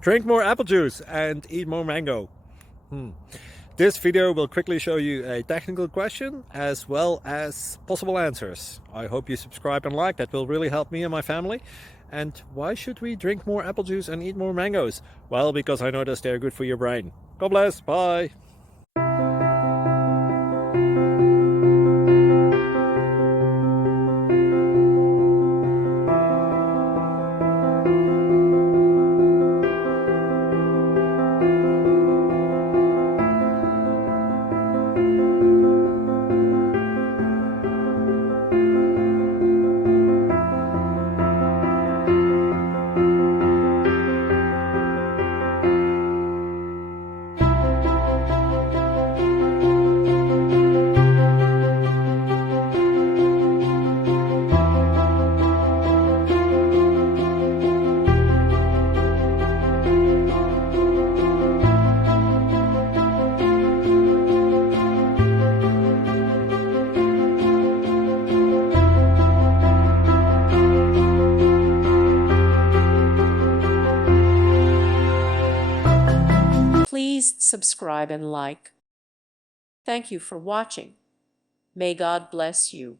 Drink more apple juice and eat more mango. This video will quickly show you a technical question as well as possible answers. I hope you subscribe and like, that will really help me and my family. And why should we drink more apple juice and eat more mangoes? Well, because I noticed they're good for your brain. God bless, bye! Please subscribe and like. Thank you for watching. May God bless you.